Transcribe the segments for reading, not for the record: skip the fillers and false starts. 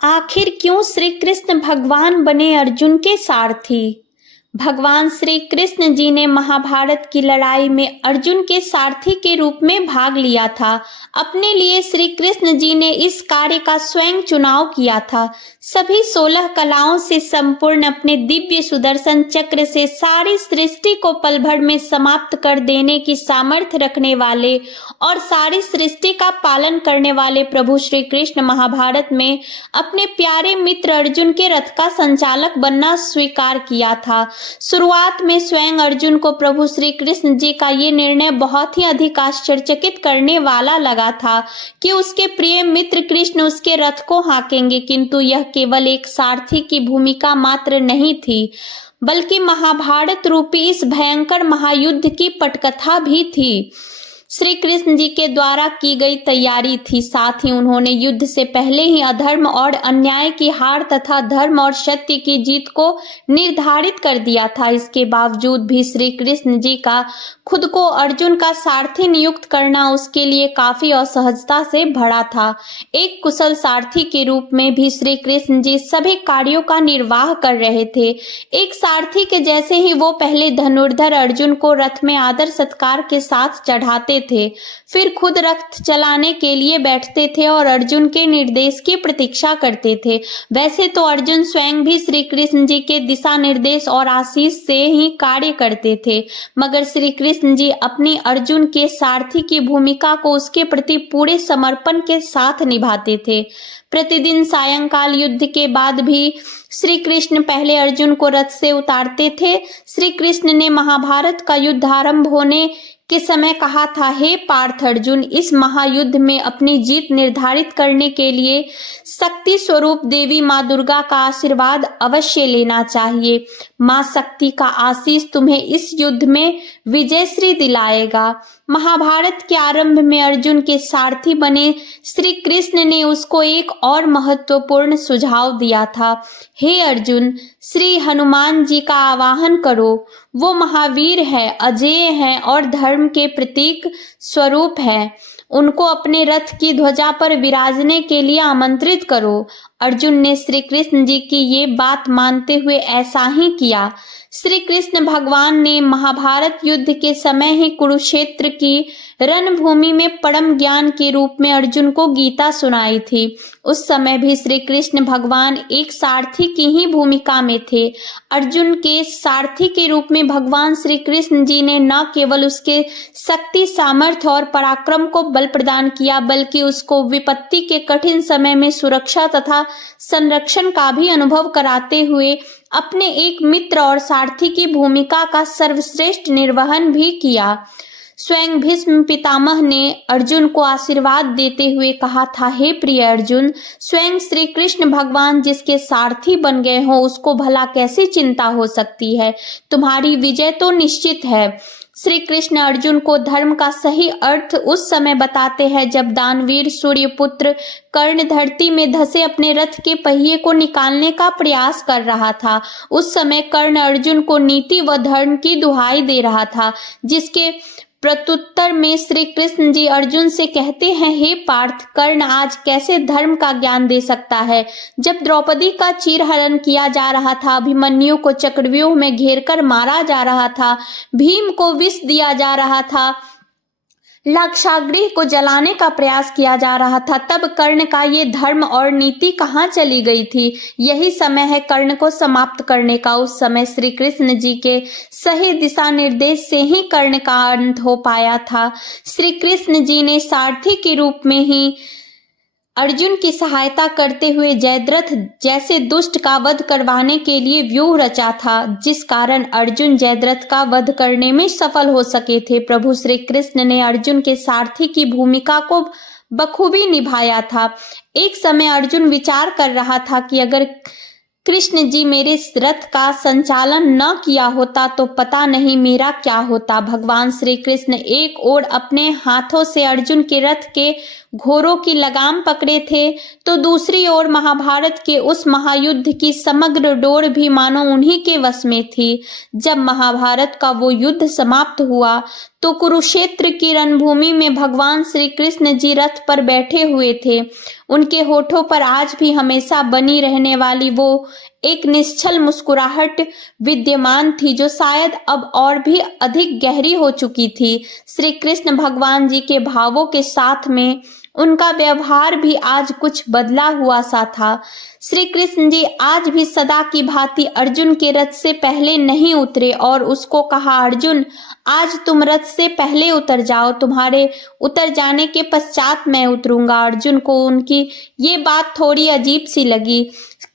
आखिर क्यों श्री कृष्ण भगवान बने अर्जुन के सारथी। भगवान श्री कृष्ण जी ने महाभारत की लड़ाई में अर्जुन के सारथी के रूप में भाग लिया था। अपने लिए श्री कृष्ण जी ने इस कार्य का स्वयं चुनाव किया था। सभी 16 कलाओं से संपूर्ण अपने दिव्य सुदर्शन चक्र से सारी सृष्टि को पल भर में समाप्त कर देने की सामर्थ्य रखने वाले और सारी सृष्टि का पालन करने वाले प्रभु श्री कृष्ण महाभारत में अपने प्यारे मित्र अर्जुन के रथ का संचालक बनना स्वीकार किया था। शुरुआत में स्वयं अर्जुन को प्रभु श्री कृष्ण जी का ये निर्णय बहुत ही अधिक आश्चर्यचकित करने वाला लगा था कि उसके प्रिय मित्र कृष्ण उसके रथ को हाँकेंगे, किंतु यह केवल एक सारथी की भूमिका मात्र नहीं थी, बल्कि महाभारत रूपी इस भयंकर महायुद्ध की पटकथा भी थी। श्री कृष्ण जी के द्वारा की गई तैयारी थी। साथ ही उन्होंने युद्ध से पहले ही अधर्म और अन्याय की हार तथा धर्म और सत्य की जीत को निर्धारित कर दिया था। इसके बावजूद भी श्री कृष्ण जी का खुद को अर्जुन का सारथी नियुक्त करना उसके लिए काफी असहजता से भरा था। एक कुशल सारथी के रूप में भी श्री कृष्ण जी सभी कार्यों का निर्वाह कर रहे थे। एक सारथी के जैसे ही वो पहले धनुर्धर अर्जुन को रथ में आदर सत्कार के साथ चढ़ाते थे, फिर खुद रथ चलाने के लिए बैठते थे और अर्जुन के निर्देश की प्रतीक्षा करते थे। वैसे तो अर्जुन स्वयं भी श्री कृष्ण जी के दिशा निर्देश और आशीष से ही कार्य करते थे, मगर श्री कृष्ण जी अपनी अर्जुन के सारथी की भूमिका को उसके प्रति पूरे समर्पण के साथ निभाते थे। प्रतिदिन सायंकाल युद्ध के बाद भी श्री कृष्ण पहले अर्जुन को रथ से उतारते थे। श्री कृष्ण ने महाभारत का युद्ध आरंभ होने के समय कहा था, हे पार्थ अर्जुन, इस महायुद्ध में अपनी जीत निर्धारित करने के लिए शक्ति स्वरूप देवी माँ दुर्गा का आशीर्वाद अवश्य लेना चाहिए। माँ शक्ति का आशीष तुम्हें इस युद्ध में विजयश्री दिलाएगा। महाभारत के आरंभ में अर्जुन के सारथी बने श्री कृष्ण ने उसको एक और महत्वपूर्ण सुझाव दिया था। हे अर्जुन, श्री हनुमान जी का आवाहन करो। वो महावीर है, अजेय है और धर्म के प्रतीक स्वरूप है। उनको अपने रथ की ध्वजा पर विराजने के लिए आमंत्रित करो। अर्जुन ने श्री कृष्ण जी की ये बात मानते हुए ऐसा ही किया। श्री कृष्ण भगवान ने महाभारत युद्ध के समय ही कुरुक्षेत्र की रणभूमि में परम ज्ञान के रूप में अर्जुन को गीता सुनाई थी। उस समय भी श्री कृष्ण भगवान एक सारथी की ही भूमिका में थे। अर्जुन के सारथी के रूप में भगवान श्री कृष्ण जी ने न केवल उसके शक्ति, सामर्थ्य और पराक्रम को बल प्रदान किया, बल्कि उसको विपत्ति के कठिन समय में सुरक्षा तथा संरक्षण का भी अनुभव कराते हुए अपने एक मित्र और सारथी की भूमिका का सर्वश्रेष्ठ निर्वहन भी किया। स्वयं भीष्म पितामह ने अर्जुन को आशीर्वाद देते हुए कहा था, हे प्रिय अर्जुन, स्वयं श्री कृष्ण भगवान जिसके सारथी बन गए हो, उसको भला कैसी चिंता हो सकती है। तुम्हारी विजय तो निश्चित है। श्री कृष्ण अर्जुन को धर्म का सही अर्थ उस समय बताते हैं जब दानवीर सूर्यपुत्र कर्ण धरती में धंसे अपने रथ के पहिए को निकालने का प्रयास कर रहा था। उस समय कर्ण अर्जुन को नीति व धर्म की दुहाई दे रहा था, जिसके प्रत्युत्तर में श्री कृष्ण जी अर्जुन से कहते हैं, हे पार्थ, कर्ण आज कैसे धर्म का ज्ञान दे सकता है। जब द्रौपदी का चीरहरण किया जा रहा था, अभिमन्यु को चक्रव्यूह में घेरकर मारा जा रहा था, भीम को विष दिया जा रहा था, लाक्षागृह को जलाने का प्रयास किया जा रहा था, तब कर्ण का ये धर्म और नीति कहाँ चली गई थी। यही समय है कर्ण को समाप्त करने का। उस समय श्री कृष्ण जी के सही दिशा निर्देश से ही कर्ण का अंत हो पाया था। श्री कृष्ण जी ने सारथी के रूप में ही अर्जुन की सहायता करते हुए जयद्रथ जैसे दुष्ट का वध करवाने के लिए व्यूह रचा था, जिस कारण अर्जुन जयद्रथ का वध करने में सफल हो सके थे। प्रभु श्री कृष्ण ने अर्जुन के सारथी की भूमिका को बखूबी निभाया था। एक समय अर्जुन विचार कर रहा था कि अगर कृष्ण जी मेरे रथ का संचालन न किया होता तो पता नहीं मेरा क्या होता। भगवान श्री कृष्ण एक ओर अपने हाथों से अर्जुन के रथ के घोड़ों की लगाम पकड़े थे, तो दूसरी ओर महाभारत के उस महायुद्ध की समग्र डोर भी मानो उन्हीं के वश में थी। जब महाभारत का वो युद्ध समाप्त हुआ तो कुरुक्षेत्र की रणभूमि में भगवान श्री कृष्ण जी रथ पर बैठे हुए थे। उनके होठों पर आज भी हमेशा बनी रहने वाली वो एक निश्चल मुस्कुराहट विद्यमान थी, जो शायद अब और भी अधिक गहरी हो चुकी थी। श्री कृष्ण भगवान जी के भावों के साथ में उनका व्यवहार भी आज कुछ बदला हुआ सा था। श्री कृष्ण जी आज भी सदा की भांति अर्जुन के रथ से पहले नहीं उतरे और उसको कहा, अर्जुन, आज तुम रथ से पहले उतर जाओ, तुम्हारे उतर जाने के पश्चात मैं उतरूंगा। अर्जुन को उनकी ये बात थोड़ी अजीब सी लगी।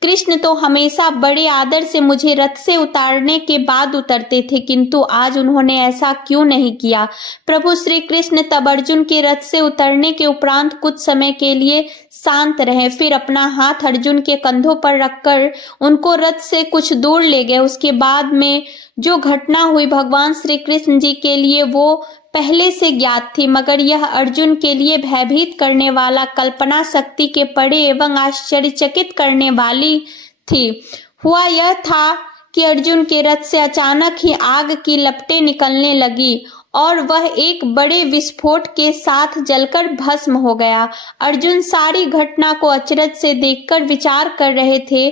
कृष्ण तो हमेशा बड़े आदर से मुझे रथ से उतारने के बाद उतरते थे, किंतु आज उन्होंने ऐसा क्यों नहीं किया। प्रभु श्री कृष्ण तब अर्जुन के रथ से उतरने के उपरांत कुछ समय के लिए शांत रहे, फिर अपना हाथ अर्जुन के कंधों पर रखकर उनको रथ से कुछ दूर ले गए। उसके बाद में जो घटना हुई भगवान श्री कृष्ण जी के लिए वो पहले से ज्ञात थी, मगर यह अर्जुन के लिए भयभीत करने वाला, कल्पना शक्ति के परे एवं आश्चर्यचकित करने वाली थी। हुआ यह था कि अर्जुन के रथ से अचानक ही आग की लपटें निकलने लगी और वह एक बड़े विस्फोट के साथ जलकर भस्म हो गया। अर्जुन सारी घटना को अचरज से देखकर विचार कर रहे थे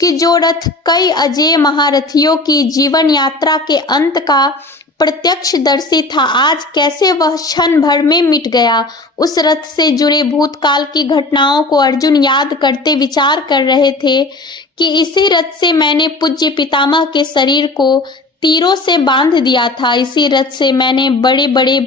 कि जो रथ कई अजेय महारथियों की जीवन यात्रा के अंत का प्रत्यक्षदर्शी था, आज कैसे वह क्षण भर में मिट गया। उस रथ से जुड़े भूतकाल की घटनाओं को अर्जुन याद करते विचार कर रहे थे कि इसी रथ से मैंने पूज्य पितामह के शरीर को तीरों से बांध दिया था, इसी रथ से मैंने बड़े बड़े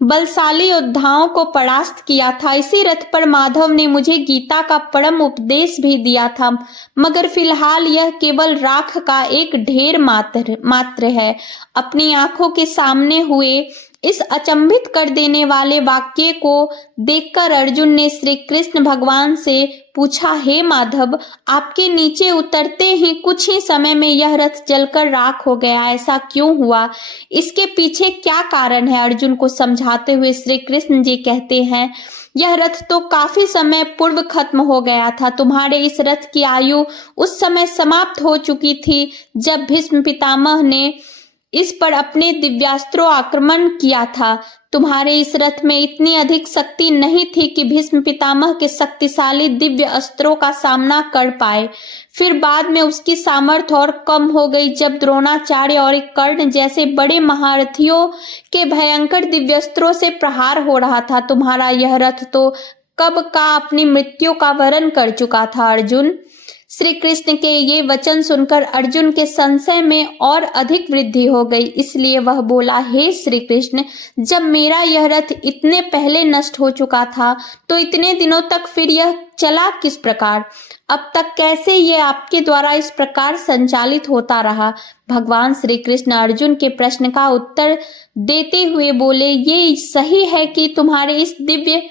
बलशाली योद्धाओं को परास्त किया था, इसी रथ पर माधव ने मुझे गीता का परम उपदेश भी दिया था, मगर फिलहाल यह केवल राख का एक ढेर मात्र है। अपनी आंखों के सामने हुए इस अचंभित कर देने वाले वाक्य को देखकर अर्जुन ने श्री कृष्ण भगवान से पूछा, हे माधव, आपके नीचे उतरते ही कुछ ही समय में यह रथ जलकर राख हो गया, ऐसा क्यों हुआ? इसके पीछे क्या कारण है? अर्जुन को समझाते हुए श्री कृष्ण जी कहते हैं, यह रथ तो काफी समय पूर्व खत्म हो गया था। तुम्हारे इस रथ की आयु उस समय समाप्त हो चुकी थी जब भीष्म पितामह ने इस पर अपने दिव्यास्त्रों आक्रमण किया था। तुम्हारे इस रथ में इतनी अधिक शक्ति नहीं थी कि भीष्म पितामह के शक्तिशाली दिव्य अस्त्रों का सामना कर पाए। फिर बाद में उसकी सामर्थ्य और कम हो गई जब द्रोणाचार्य और कर्ण जैसे बड़े महारथियों के भयंकर दिव्यास्त्रों से प्रहार हो रहा था। तुम्हारा यह रथ तो कब का अपनी मृत्यु का वरण कर चुका था। अर्जुन, श्री कृष्ण के ये वचन सुनकर अर्जुन के संशय में और अधिक वृद्धि हो गई, इसलिए वह बोला, हे श्री कृष्ण, जब मेरा यह रथ इतने पहले नष्ट हो चुका था तो इतने दिनों तक फिर यह चला किस प्रकार? अब तक कैसे ये आपके द्वारा इस प्रकार संचालित होता रहा? भगवान श्री कृष्ण अर्जुन के प्रश्न का उत्तर देते हुए बोले, ये सही है कि तुम्हारे इस दिव्य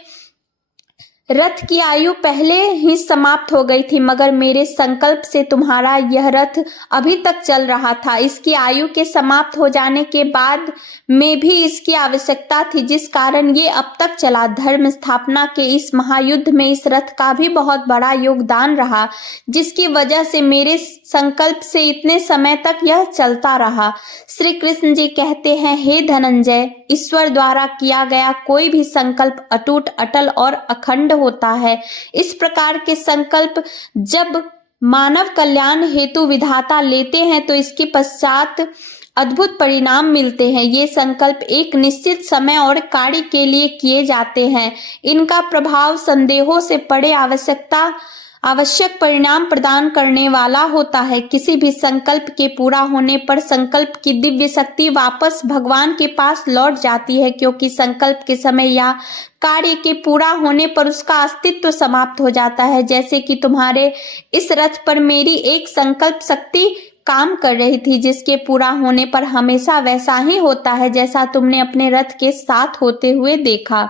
रथ की आयु पहले ही समाप्त हो गई थी, मगर मेरे संकल्प से तुम्हारा यह रथ अभी तक चल रहा था। इसकी आयु के समाप्त हो जाने के बाद में भी इसकी आवश्यकता थी, जिस कारण ये अब तक चला। धर्म स्थापना के इस महायुद्ध में इस रथ का भी बहुत बड़ा योगदान रहा, जिसकी वजह से मेरे संकल्प से इतने समय तक यह चलता रहा। श्री कृष्ण जी कहते हैं, हे धनंजय, ईश्वर द्वारा किया गया कोई भी संकल्प अटूट, अटल और अखंड होता है। इस प्रकार के संकल्प जब मानव कल्याण हेतु विधाता लेते हैं तो इसके पश्चात अद्भुत परिणाम मिलते हैं। ये संकल्प एक निश्चित समय और कार्य के लिए किए जाते हैं। इनका प्रभाव संदेहों से परे आवश्यक परिणाम प्रदान करने वाला होता है। किसी भी संकल्प के पूरा होने पर संकल्प की दिव्य शक्ति वापस भगवान के पास लौट जाती है, क्योंकि संकल्प के समय या कार्य के पूरा होने पर उसका अस्तित्व समाप्त हो जाता है। जैसे कि तुम्हारे इस रथ पर मेरी एक संकल्प शक्ति काम कर रही थी, जिसके पूरा होने पर हमेशा वैसा ही होता है जैसा तुमने अपने रथ के साथ होते हुए देखा।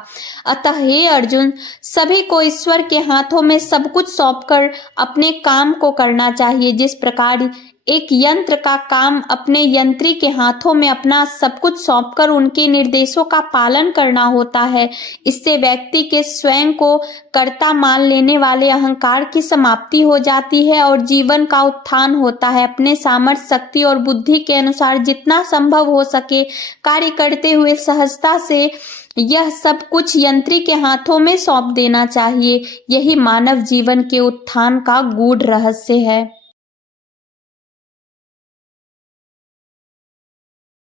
अतः हे अर्जुन, सभी को ईश्वर के हाथों में सब कुछ सौंपकर अपने काम को करना चाहिए। जिस प्रकार एक यंत्र का काम अपने यंत्री के हाथों में अपना सब कुछ सौंपकर उनके निर्देशों का पालन करना होता है, इससे व्यक्ति के स्वयं को कर्ता मान लेने वाले अहंकार की समाप्ति हो जाती है और जीवन का उत्थान होता है। अपने सामर्थ्य, शक्ति और बुद्धि के अनुसार जितना संभव हो सके कार्य करते हुए सहजता से यह सब कुछ यंत्री के हाथों में सौंप देना चाहिए। यही मानव जीवन के उत्थान का गूढ़ रहस्य है।